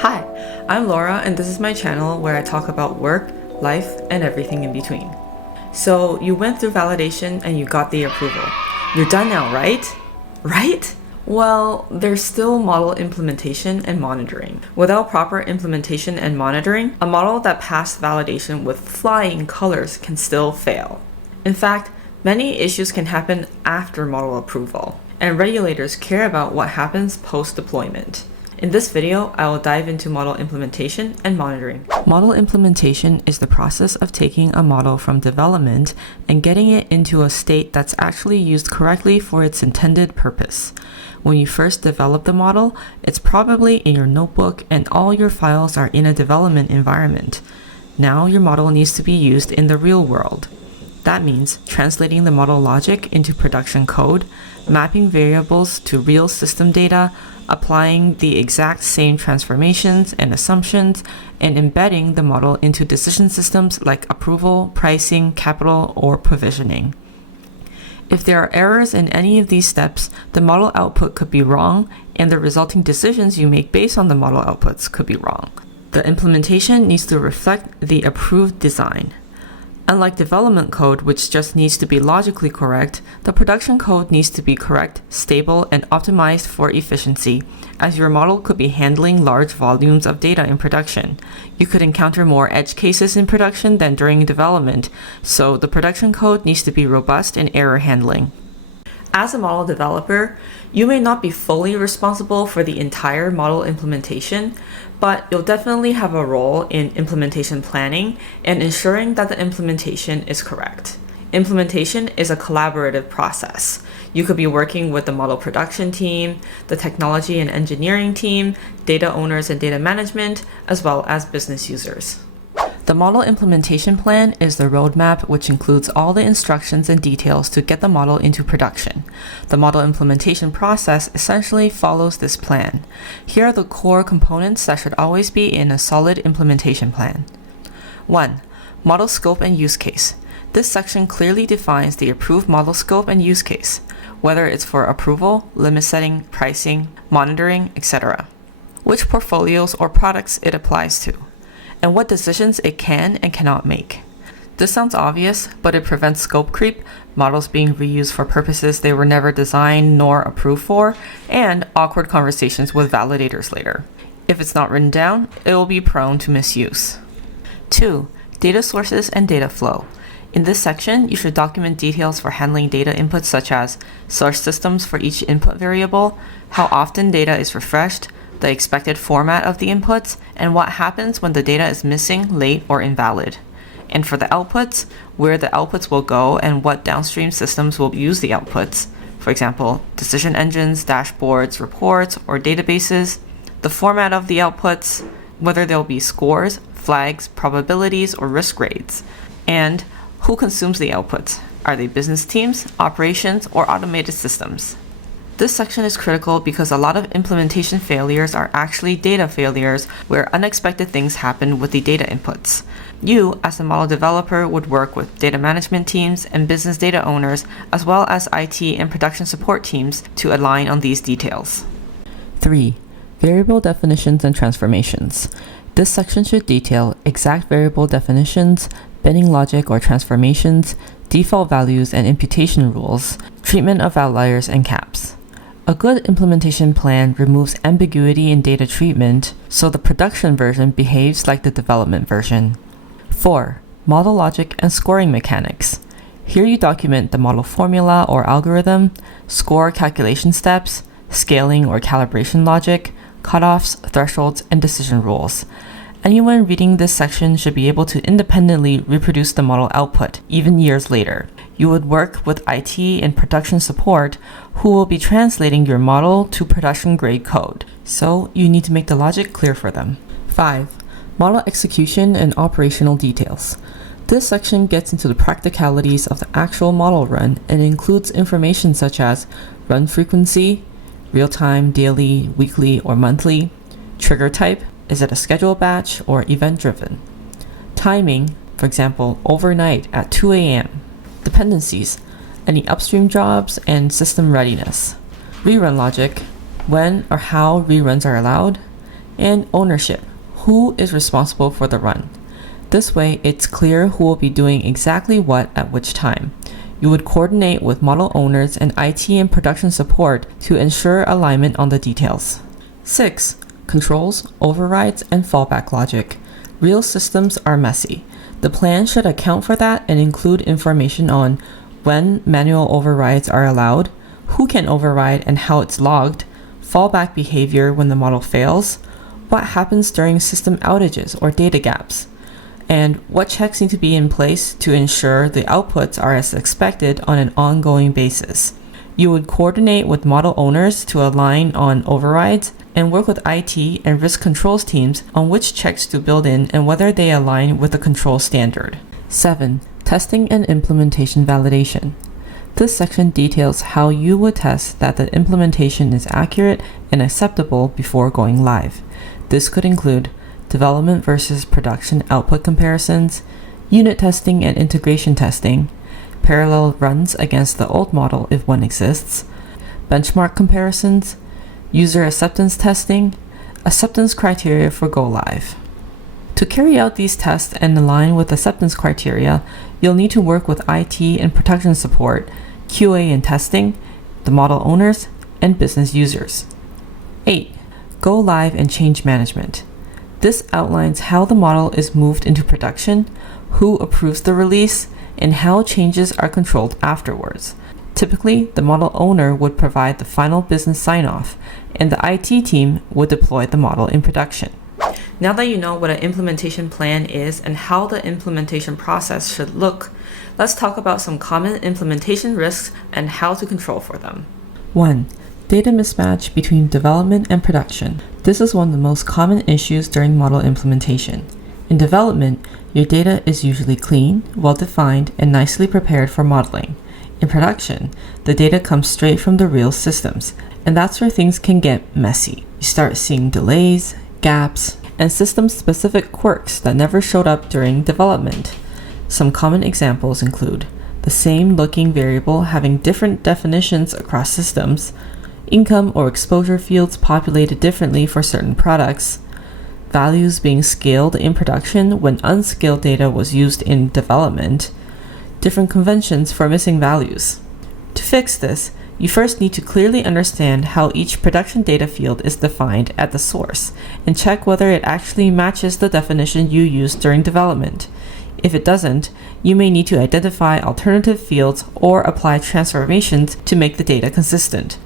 Hi, I'm Laura, and this is my channel where I talk about work, life, and everything in between. So you went through validation and you got the approval. You're done now, right? Right? Well, there's still model implementation and monitoring. Without proper implementation and monitoring, a model that passed validation with flying colors can still fail. In fact, many issues can happen after model approval, and regulators care about what happens post-deployment. In this video, I will dive into model implementation and monitoring. Model implementation is the process of taking a model from development and getting it into a state that's actually used correctly for its intended purpose. When you first develop the model, it's probably in your notebook and all your files are in a development environment. Now your model needs to be used in the real world. That means translating the model logic into production code, mapping variables to real system data, applying the exact same transformations and assumptions, and embedding the model into decision systems like approval, pricing, capital, or provisioning. If there are errors in any of these steps, the model output could be wrong, and the resulting decisions you make based on the model outputs could be wrong. The implementation needs to reflect the approved design. Unlike development code, which just needs to be logically correct, the production code needs to be correct, stable, and optimized for efficiency, as your model could be handling large volumes of data in production. You could encounter more edge cases in production than during development, so the production code needs to be robust in error handling. As a model developer, you may not be fully responsible for the entire model implementation, but you'll definitely have a role in implementation planning and ensuring that the implementation is correct. Implementation is a collaborative process. You could be working with the model production team, the technology and engineering team, data owners and data management, as well as business users. The model implementation plan is the roadmap which includes all the instructions and details to get the model into production. The model implementation process essentially follows this plan. Here are the core components that should always be in a solid implementation plan. 1. Model scope and use case. This section clearly defines the approved model scope and use case, whether it's for approval, limit setting, pricing, monitoring, etc. Which portfolios or products it applies to, and what decisions it can and cannot make. This sounds obvious, but it prevents scope creep, models being reused for purposes they were never designed nor approved for, and awkward conversations with validators later. If it's not written down, it will be prone to misuse. 2. Data sources and data flow. In this section, you should document details for handling data inputs such as source systems for each input variable, how often data is refreshed, the expected format of the inputs, and what happens when the data is missing, late, or invalid. And for the outputs, where the outputs will go and what downstream systems will use the outputs. For example, decision engines, dashboards, reports, or databases. The format of the outputs, whether they'll be scores, flags, probabilities, or risk grades. And who consumes the outputs? Are they business teams, operations, or automated systems? This section is critical because a lot of implementation failures are actually data failures where unexpected things happen with the data inputs. You, as a model developer, would work with data management teams and business data owners, as well as IT and production support teams to align on these details. 3. Variable definitions and transformations. This section should detail exact variable definitions, binning logic or transformations, default values and imputation rules, treatment of outliers and caps. A good implementation plan removes ambiguity in data treatment, so the production version behaves like the development version. 4. Model logic and scoring mechanics. Here you document the model formula or algorithm, score calculation steps, scaling or calibration logic, cutoffs, thresholds, and decision rules. Anyone reading this section should be able to independently reproduce the model output, even years later. You would work with IT and production support who will be translating your model to production-grade code, so you need to make the logic clear for them. 5. Model execution and operational details. This section gets into the practicalities of the actual model run and includes information such as run frequency, real-time, daily, weekly, or monthly, trigger type, is it a schedule batch or event-driven, timing, for example, overnight at 2 a.m., dependencies, any upstream jobs, and system readiness, rerun logic, when or how reruns are allowed, And ownership. Who is responsible for the run? This way, it's clear who will be doing exactly what at which time. You would coordinate with model owners and IT and production support to ensure alignment on the details. 6. Controls, overrides, and fallback logic. Real systems are messy. The plan should account for that and include information on when manual overrides are allowed, who can override and how it's logged, fallback behavior when the model fails, what happens during system outages or data gaps, and what checks need to be in place to ensure the outputs are as expected on an ongoing basis. You would coordinate with model owners to align on overrides and work with IT and risk controls teams on which checks to build in and whether they align with the control standard. 7. Testing and implementation validation. This section details how you would test that the implementation is accurate and acceptable before going live. This could include development versus production output comparisons, unit testing and integration testing, parallel runs against the old model if one exists, benchmark comparisons, user acceptance testing, acceptance criteria for go live. To carry out these tests and align with acceptance criteria, you'll need to work with IT and production support, QA and testing, the model owners, and business users. 8. Go live and change management. This outlines how the model is moved into production, who approves the release, and how changes are controlled afterwards. Typically, the model owner would provide the final business sign-off, and the IT team would deploy the model in production. Now that you know what an implementation plan is and how the implementation process should look, let's talk about some common implementation risks and how to control for them. 1. Data mismatch between development and production. This is one of the most common issues during model implementation. In development, your data is usually clean, well-defined, and nicely prepared for modeling. In production, the data comes straight from the real systems, and that's where things can get messy. You start seeing delays, gaps, and system-specific quirks that never showed up during development. Some common examples include the same looking variable having different definitions across systems, income or exposure fields populated differently for certain products, values being scaled in production when unscaled data was used in development, different conventions for missing values. To fix this, you first need to clearly understand how each production data field is defined at the source and check whether it actually matches the definition you used during development. If it doesn't, you may need to identify alternative fields or apply transformations to make the data consistent.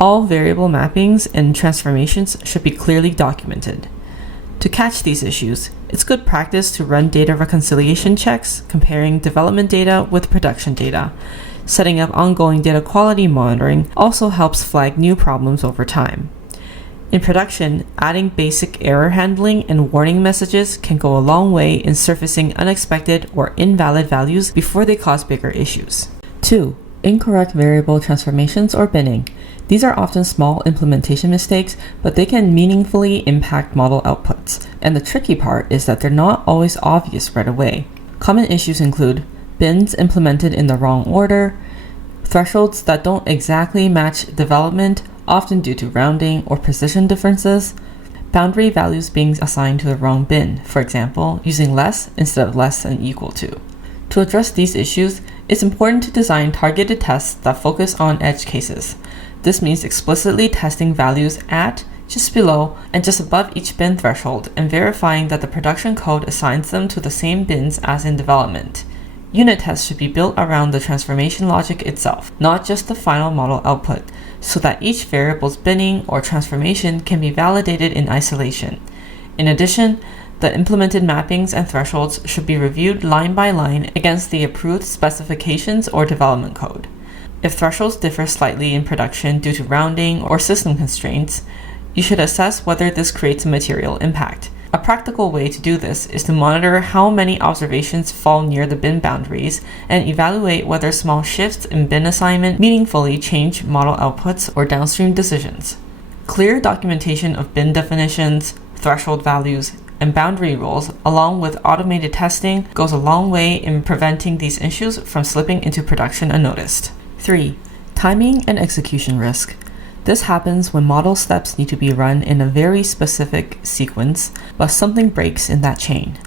All variable mappings and transformations should be clearly documented. To catch these issues, it's good practice to run data reconciliation checks comparing development data with production data. Setting up ongoing data quality monitoring also helps flag new problems over time. In production, adding basic error handling and warning messages can go a long way in surfacing unexpected or invalid values before they cause bigger issues. 2. Incorrect variable transformations or binning. These are often small implementation mistakes, but they can meaningfully impact model outputs. And the tricky part is that they're not always obvious right away. Common issues include bins implemented in the wrong order, thresholds that don't exactly match development, often due to rounding or precision differences, boundary values being assigned to the wrong bin, for example, using less instead of less than equal to. To address these issues, it's important to design targeted tests that focus on edge cases. This means explicitly testing values at, just below, and just above each bin threshold and verifying that the production code assigns them to the same bins as in development. Unit tests should be built around the transformation logic itself, not just the final model output, so that each variable's binning or transformation can be validated in isolation. In addition, the implemented mappings and thresholds should be reviewed line by line against the approved specifications or development code. If thresholds differ slightly in production due to rounding or system constraints, you should assess whether this creates a material impact. A practical way to do this is to monitor how many observations fall near the bin boundaries and evaluate whether small shifts in bin assignment meaningfully change model outputs or downstream decisions. Clear documentation of bin definitions, threshold values, and boundary rules, along with automated testing, goes a long way in preventing these issues from slipping into production unnoticed. 3. Timing and execution risk. This happens when model steps need to be run in a very specific sequence, but something breaks in that chain.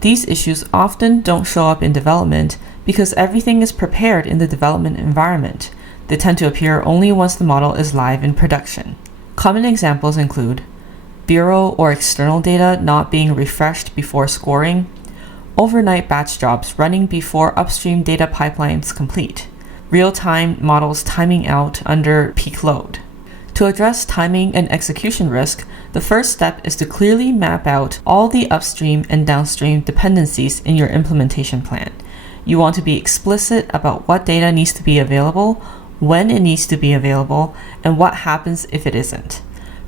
These issues often don't show up in development because everything is prepared in the development environment. They tend to appear only once the model is live in production. Common examples include bureau or external data not being refreshed before scoring, overnight batch jobs running before upstream data pipelines complete, real-time models timing out under peak load. To address timing and execution risk, the first step is to clearly map out all the upstream and downstream dependencies in your implementation plan. You want to be explicit about what data needs to be available, when it needs to be available, and what happens if it isn't.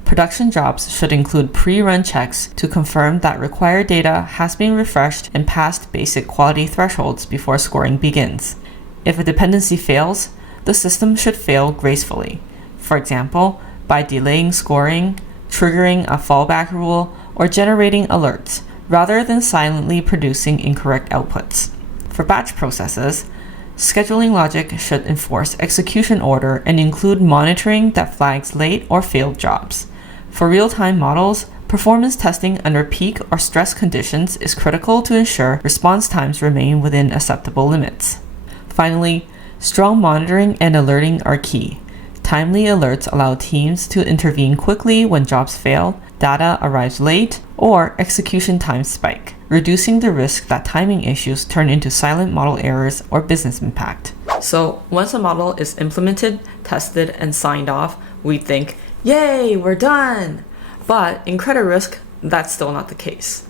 Production jobs should include pre-run checks to confirm that required data has been refreshed and passed basic quality thresholds before scoring begins. If a dependency fails, the system should fail gracefully. For example, by delaying scoring, triggering a fallback rule, or generating alerts, rather than silently producing incorrect outputs. For batch processes, scheduling logic should enforce execution order and include monitoring that flags late or failed jobs. For real-time models, performance testing under peak or stress conditions is critical to ensure response times remain within acceptable limits. Finally, strong monitoring and alerting are key. Timely alerts allow teams to intervene quickly when jobs fail, data arrives late, or execution times spike, reducing the risk that timing issues turn into silent model errors or business impact. So once a model is implemented, tested, and signed off, we think, yay, we're done! But in credit risk, that's still not the case.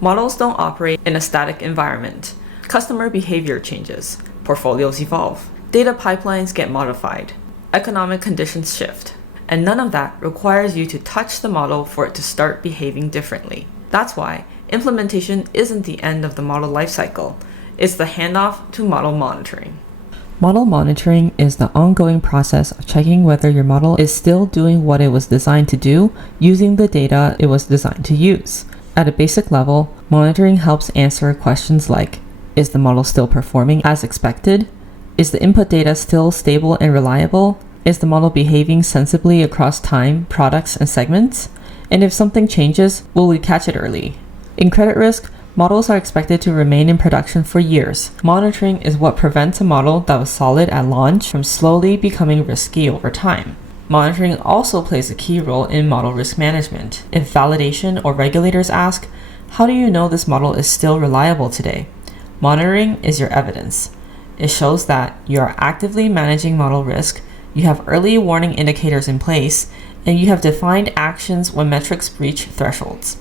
Models don't operate in a static environment. Customer behavior changes, portfolios evolve, data pipelines get modified, economic conditions shift, and none of that requires you to touch the model for it to start behaving differently. That's why implementation isn't the end of the model lifecycle. It's the handoff to model monitoring. Model monitoring is the ongoing process of checking whether your model is still doing what it was designed to do using the data it was designed to use. At a basic level, monitoring helps answer questions like, is the model still performing as expected? Is the input data still stable and reliable? Is the model behaving sensibly across time, products, and segments? And if something changes, will we catch it early? In credit risk, models are expected to remain in production for years. Monitoring is what prevents a model that was solid at launch from slowly becoming risky over time. Monitoring also plays a key role in model risk management. If validation or regulators ask, how do you know this model is still reliable today? Monitoring is your evidence. It shows that you are actively managing model risk, you have early warning indicators in place, and you have defined actions when metrics breach thresholds.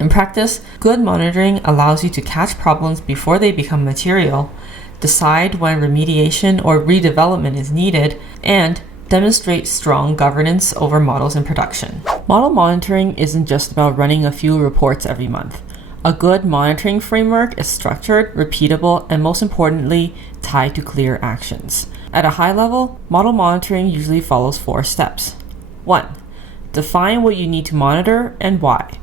In practice, good monitoring allows you to catch problems before they become material, decide when remediation or redevelopment is needed, and demonstrate strong governance over models in production. Model monitoring isn't just about running a few reports every month. A good monitoring framework is structured, repeatable, and most importantly, tied to clear actions. At a high level, model monitoring usually follows 4 steps. 1. Define what you need to monitor and why.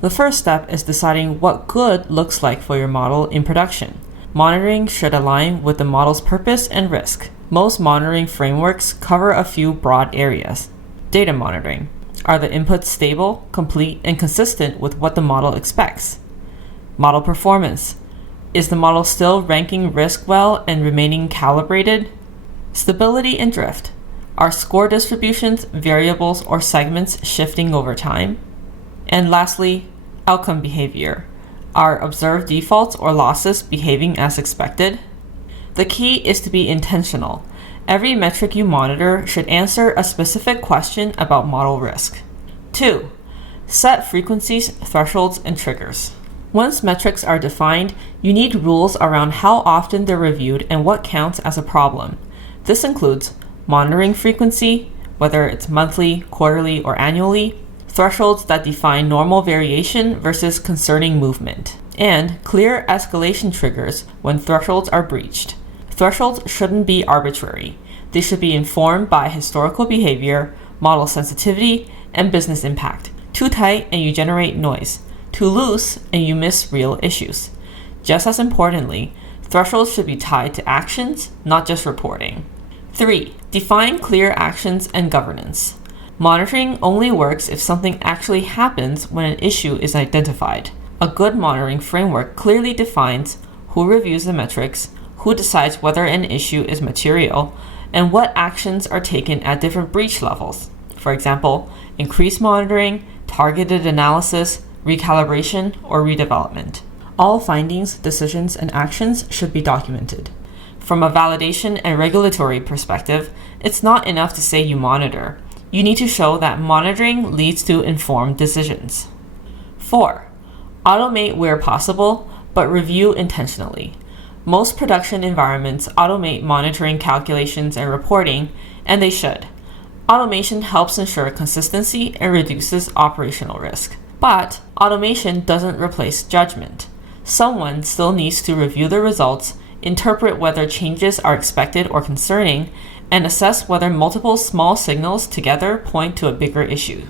The first step is deciding what good looks like for your model in production. Monitoring should align with the model's purpose and risk. Most monitoring frameworks cover a few broad areas. Data monitoring. Are the inputs stable, complete, and consistent with what the model expects? Model performance. Is the model still ranking risk well and remaining calibrated? Stability and drift. Are score distributions, variables, or segments shifting over time? And lastly, outcome behavior. Are observed defaults or losses behaving as expected? The key is to be intentional. Every metric you monitor should answer a specific question about model risk. 2. Set frequencies, thresholds, and triggers. Once metrics are defined, you need rules around how often they're reviewed and what counts as a problem. This includes monitoring frequency, whether it's monthly, quarterly, or annually, thresholds that define normal variation versus concerning movement, and clear escalation triggers when thresholds are breached. Thresholds shouldn't be arbitrary. They should be informed by historical behavior, model sensitivity, and business impact. Too tight and you generate noise. Too loose and you miss real issues. Just as importantly, thresholds should be tied to actions, not just reporting. 3. Define clear actions and governance. Monitoring only works if something actually happens when an issue is identified. A good monitoring framework clearly defines who reviews the metrics, who decides whether an issue is material, and what actions are taken at different breach levels. For example, increased monitoring, targeted analysis, recalibration, or redevelopment. All findings, decisions, and actions should be documented. From a validation and regulatory perspective, it's not enough to say you monitor. You need to show that monitoring leads to informed decisions. 4. Automate where possible, but review intentionally. Most production environments automate monitoring calculations and reporting, and they should. Automation helps ensure consistency and reduces operational risk. But automation doesn't replace judgment. Someone still needs to review the results, interpret whether changes are expected or concerning, and assess whether multiple small signals together point to a bigger issue.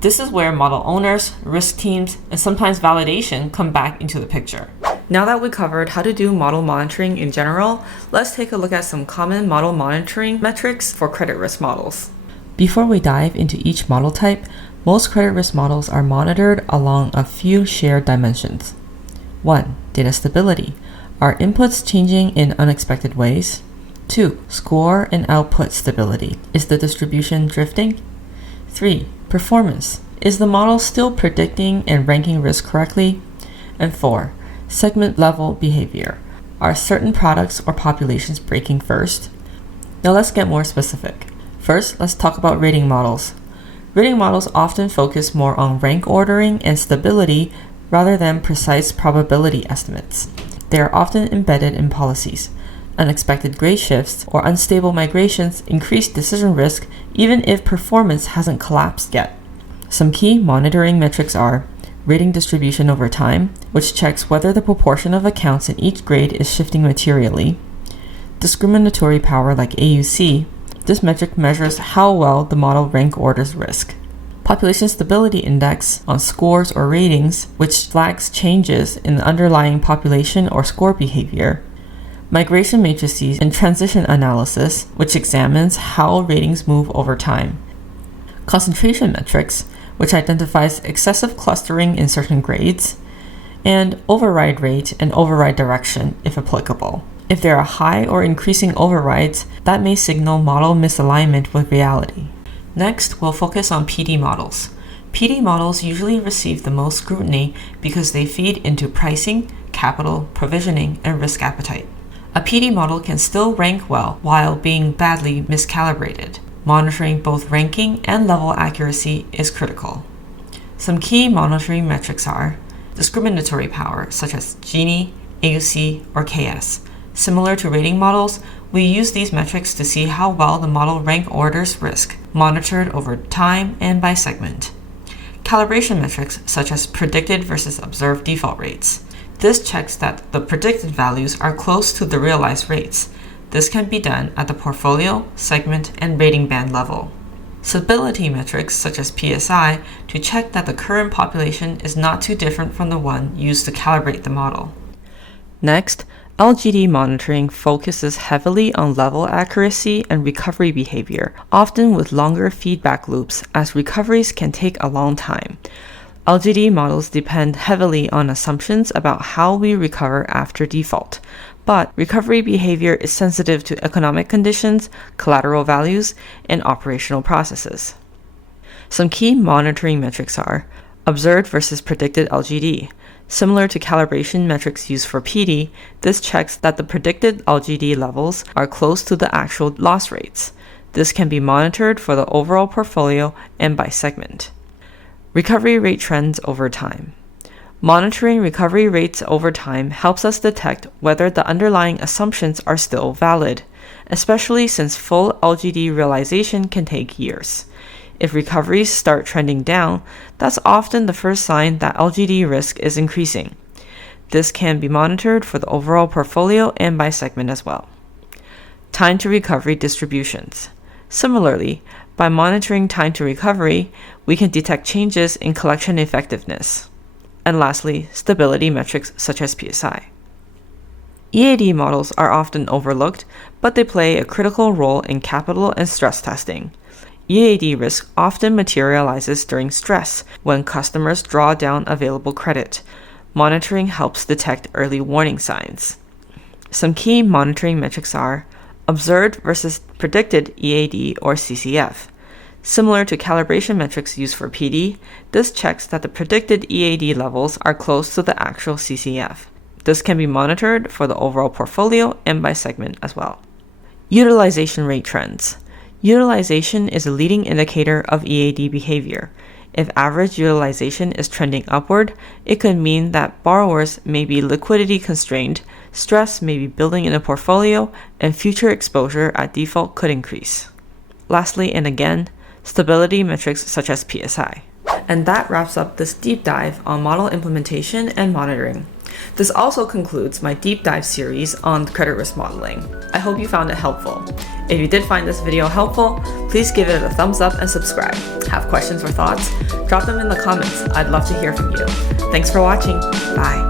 This is where model owners, risk teams, and sometimes validation come back into the picture. Now that we covered how to do model monitoring in general, let's take a look at some common model monitoring metrics for credit risk models. Before we dive into each model type, most credit risk models are monitored along a few shared dimensions. 1. Data stability. Are inputs changing in unexpected ways? 2. Score and output stability. Is the distribution drifting? 3. Performance. Is the model still predicting and ranking risk correctly? And 4. Segment level behavior. Are certain products or populations breaking first? Now let's get more specific. First, let's talk about rating models. Rating models often focus more on rank ordering and stability rather than precise probability estimates. They are often embedded in policies. Unexpected grade shifts or unstable migrations increase decision risk even if performance hasn't collapsed yet. Some key monitoring metrics are rating distribution over time, which checks whether the proportion of accounts in each grade is shifting materially. Discriminatory power like AUC. This metric measures how well the model rank orders risk. Population Stability Index on scores or ratings, which flags changes in the underlying population or score behavior. Migration matrices and transition analysis, which examines how ratings move over time. Concentration metrics, which identifies excessive clustering in certain grades. And override rate and override direction, if applicable. If there are high or increasing overrides, that may signal model misalignment with reality. Next, we'll focus on PD models. PD models usually receive the most scrutiny because they feed into pricing, capital, provisioning, and risk appetite. A PD model can still rank well while being badly miscalibrated. Monitoring both ranking and level accuracy is critical. Some key monitoring metrics are discriminatory power, such as Gini, AUC, or KS. Similar to rating models, we use these metrics to see how well the model rank orders risk, monitored over time and by segment. Calibration metrics such as predicted versus observed default rates. This checks that the predicted values are close to the realized rates. This can be done at the portfolio, segment, and rating band level. Stability metrics such as PSI to check that the current population is not too different from the one used to calibrate the model. Next, LGD monitoring focuses heavily on level accuracy and recovery behavior, often with longer feedback loops as recoveries can take a long time. LGD models depend heavily on assumptions about how we recover after default, but recovery behavior is sensitive to economic conditions, collateral values, and operational processes. Some key monitoring metrics are observed versus predicted LGD. Similar to calibration metrics used for PD, this checks that the predicted LGD levels are close to the actual loss rates. This can be monitored for the overall portfolio and by segment. Recovery rate trends over time. Monitoring recovery rates over time helps us detect whether the underlying assumptions are still valid, especially since full LGD realization can take years. If recoveries start trending down, that's often the first sign that LGD risk is increasing. This can be monitored for the overall portfolio and by segment as well. Time to recovery distributions. Similarly, by monitoring time to recovery, we can detect changes in collection effectiveness. And lastly, stability metrics such as PSI. EAD models are often overlooked, but they play a critical role in capital and stress testing. EAD risk often materializes during stress when customers draw down available credit. Monitoring helps detect early warning signs. Some key monitoring metrics are observed versus predicted EAD or CCF. Similar to calibration metrics used for PD, this checks that the predicted EAD levels are close to the actual CCF. This can be monitored for the overall portfolio and by segment as well. Utilization rate trends. Utilization is a leading indicator of EAD behavior. If average utilization is trending upward, it could mean that borrowers may be liquidity constrained, stress may be building in a portfolio, and future exposure at default could increase. Lastly, and again, stability metrics such as PSI. And that wraps up this deep dive on model implementation and monitoring. This also concludes my deep dive series on credit risk modeling. I hope you found it helpful. If you did find this video helpful, please give it a thumbs up and subscribe. Have questions or thoughts? Drop them in the comments. I'd love to hear from you. Thanks for watching. Bye.